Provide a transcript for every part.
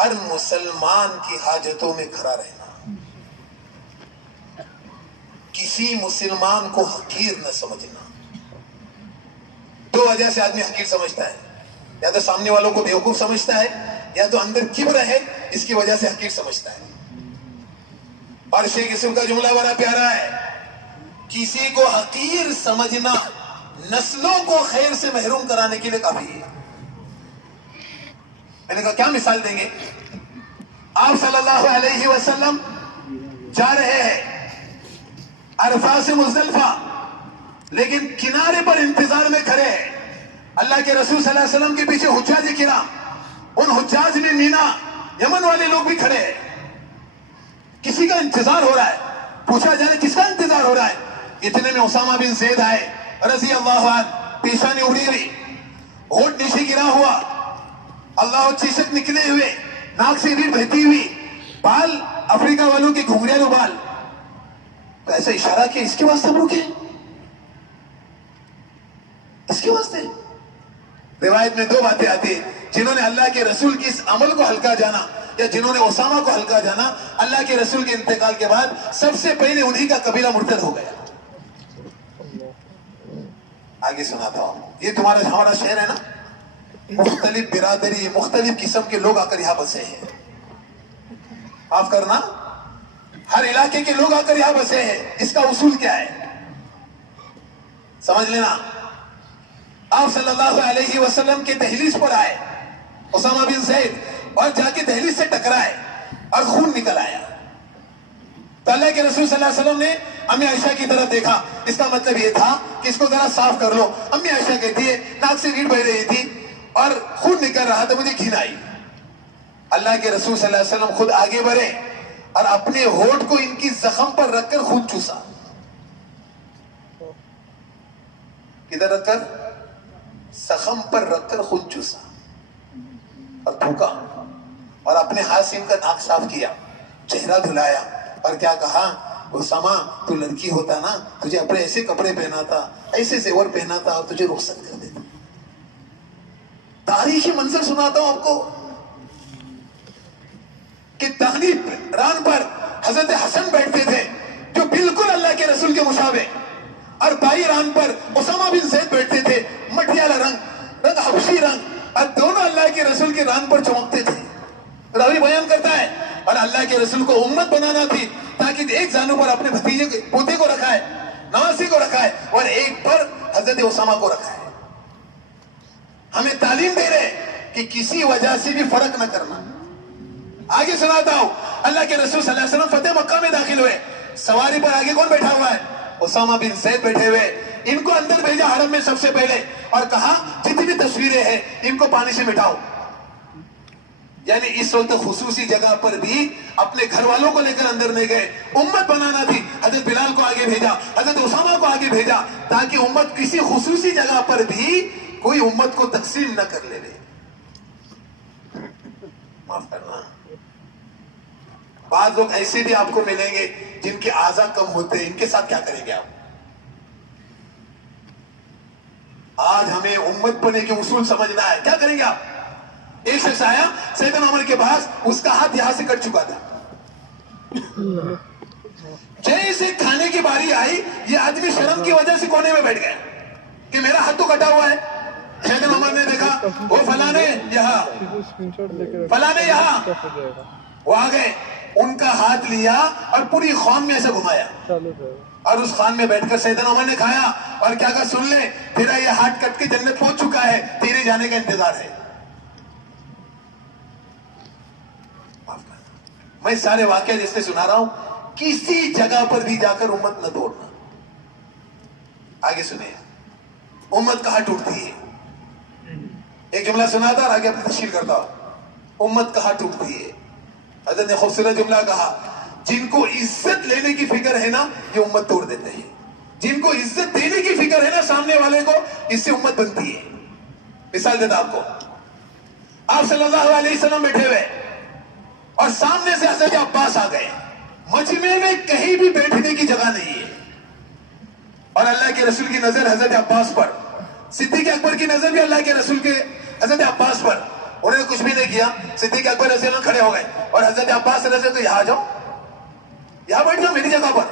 ہر مسلمان کی حاجتوں میں کھڑا رہنا، کسی مسلمان کو حقیر نہ سمجھنا۔ دو وجہ سے آدمی حقیر سمجھتا ہے، یا تو سامنے والوں کو بیوقوف سمجھتا ہے، یا تو اندر کبر ہے، اس کی وجہ سے حقیر سمجھتا ہے۔ اور شیخ اسم کا جملہ بڑا پیارا ہے، کسی کو حقیر سمجھنا نسلوں کو خیر سے محروم کرانے کے لیے کافی ہے۔ میں نے کہا کیا مثال دیں گے؟ آپ صلی اللہ علیہ وسلم جا رہے ہیں عرفات سے مزدلفہ، لیکن کنارے پر انتظار میں کھڑے ہیں۔ اللہ کے رسول صلی اللہ علیہ وسلم کے پیچھے حجاج کرام، ان حجاج میں مینا یمن والے لوگ بھی کھڑے ہیں۔ کسی کا انتظار ہو رہا ہے، پوچھا جائے کس کا انتظار ہو رہا ہے؟ اتنے میں اسامہ بن زید آئے رضی اللہ عنہ، پیشانی اڑی ہوئی، ہونٹ نیچے گرا ہوا، اللہ چیشت نکلے ہوئے، ناک سے ریڑھ بہتی ہوئی، بال افریقہ والوں کے گھنگریالو بال۔ تو ایسا اشارہ کیا اس کے واسطے ہم رکے، اس کے واسطے؟ روایت میں دو باتیں آتی ہیں، جنہوں نے اللہ کے رسول کی اس عمل کو ہلکا جانا یا جنہوں نے اسامہ کو ہلکا جانا، اللہ کے رسول کے انتقال کے بعد سب سے پہلے انہی کا قبیلہ مرتد ہو گیا۔ آگے سناتا ہوں، یہ تمہارا ہمارا شہر ہے نا، مختلف برادری، مختلف قسم کے لوگ آ کر یہاں بسے ہیں۔ معاف کرنا، ہر علاقے کے لوگ آ کر یہاں بسے ہیں۔ اس کا اصول کیا ہے سمجھ لینا۔ آپ صلی اللہ علیہ وسلم کے دہلیز پر آئے اسامہ بن زید، اور جا کے دہلیز سے ٹکرائے اور خون نکل آیا۔ تو اللہ کے رسول صلی اللہ علیہ وسلم نے امی عائشہ کی طرف دیکھا، اس کا مطلب یہ تھا کہ اس کو ذرا صاف کر لو۔ امی عائشہ کہتی ہے ناک سے ریڑھ بہ رہی تھی اور خون نکل رہا تھا، مجھے گھن آئی۔ اللہ کے رسول صلی اللہ علیہ وسلم خود آگے بڑھے اور اپنے ہونٹ کو ان کی زخم پر رکھ کر خون چوسا۔ کدھر رکھ کر؟ زخم پر رکھ کر خون چوسا اور تھوکا، اور اپنے ہاتھ سے ان کا ناک صاف کیا، چہرہ دھلایا، اور کیا کہا؟ اسامہ تو لڑکی ہوتا نا، تجھے اپنے ایسے کپڑے پہناتا، ایسے زیور پہناتا اور تجھے رخصت کر دیتا۔ تاریخی منظر سناتا ہوں آپ کو کہ دہنی ران پر حضرت حسن بیٹھتے تھے جو بالکل اللہ کے رسول کے مشابہ، اور بائی ران پر اسامہ بن زید بیٹھتے تھے، مٹیالہ رنگ حبشی رنگ، اور دونوں اللہ کے رسول کے ران پر چمکتے تھے۔ راوی بیان کرتا ہے، اور اللہ کے رسول کو امت بنانا تھی تاکہ ایک زانو پر اپنے بھتیجے پوتے کو رکھا ہے، نواسی کو رکھا ہے، اور ایک پر حضرت اسامہ کو رکھا ہے۔ ہمیں تعلیم دے رہے کہ کسی وجہ سے بھی فرق نہ کرنا۔ آگے سناتا ہوں، اللہ کے رسول صلی اللہ علیہ وسلم فتح مکہ میں داخل ہوئے، سواری پر آگے کون بیٹھا ہوا ہے؟ اسامہ بن زید بیٹھے ہوئے۔ ان کو اندر بھیجا حرم میں سب سے پہلے، اور کہا جتنی بھی تصویریں ہیں ان کو پانی سے مٹاؤ۔ یعنی اس وقت خصوصی جگہ پر بھی اپنے گھر والوں کو لے کر اندر نہیں گئے، امت بنانا تھی۔ حضرت بلال کو آگے بھیجا، حضرت اسامہ کو آگے بھیجا، تاکہ امت کسی خصوصی جگہ پر بھی کوئی امت کو تقسیم نہ کر لے۔ معاف کرنا، بعض لوگ ایسے بھی آپ کو ملیں گے جن کے اعضاء کم ہوتے ہیں، ان کے ساتھ کیا کریں گے آپ؟ آج ہمیں امت بنے کے اصول سمجھنا ہے، کیا کریں گے آپ؟ ایک شخص آیا سیدنا عمر کے پاس، اس کا ہاتھ یہاں سے کٹ چکا تھا، جیسے کھانے کی باری آئی یہ آدمی شرم کی وجہ سے کونے میں بیٹھ گیا کہ میرا ہاتھ تو کٹا ہوا ہے۔ سیدنا عمر نے دیکھا، وہ فلانے یہاں، فلانے یہاں، وہ آ گئے، ان کا ہاتھ لیا اور پوری خان میں ایسے گھمایا، اور اس خان میں بیٹھ کر سیدنا عمر نے کھایا اور کیا کہا، سن لے تیرا یہ ہاتھ کٹ کے جنت پہنچ چکا ہے، تیرے جانے کا انتظار ہے۔ میں سارے واقعہ جس سے سنا رہا ہوں، کسی جگہ پر بھی جا کر امت نہ توڑنا۔ آگے سنیں، امت کہاں ٹوٹتی ہے؟ ایک جملہ سنا تھا اور آگے اپنی تشکیل کرتا ہوں۔ امت کہاں ٹوٹتی ہے؟ حضرت نے خوبصورت جملہ کہا، جن کو عزت لینے کی فکر ہے نا یہ امت توڑ دیتے ہیں، جن کو عزت دینے کی فکر ہے نا سامنے والے کو، اس سے امت بنتی ہے۔ مثال دیتا آپ کو، آپ صلی اللہ علیہ وسلم بیٹھے ہوئے اور سامنے سے حضرت عباس آ گئے، مجمع میں کہیں بھی بیٹھنے کی جگہ نہیں ہے، اور اللہ کے رسول کی نظر حضرت عباس پر، صدیق اکبر کی نظر بھی اللہ کے رسول کے حضرت عباس پر، انہوں نے کچھ بھی نہیں کیا. صدیق اکبر رضی اللہ عنہ کھڑے ہو گئے اور حضرت عباس رضی اللہ عنہ تو یہاں جاؤ, یہاں بیٹھ جاؤ میری جگہ پر.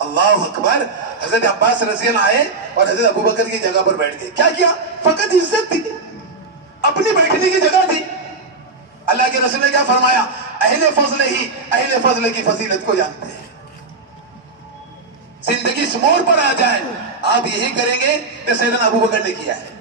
اللہ اکبر. حضرت عباس رضی اللہ آئے اور حضرت ابوبکر کی جگہ پر بیٹھ گئے. کیا کیا؟ فقط عزت تھی, اپنی بیٹھنے کی جگہ تھی. اللہ کے رسول نے کیا فرمایا؟ اہل فضل ہی اہل فضل کی فضیلت کو جانتے ہیں. زندگی اس موڑ پر آ جائے آپ یہی کریں گے کہ سیدنا ابوبکر نے کیا ہے.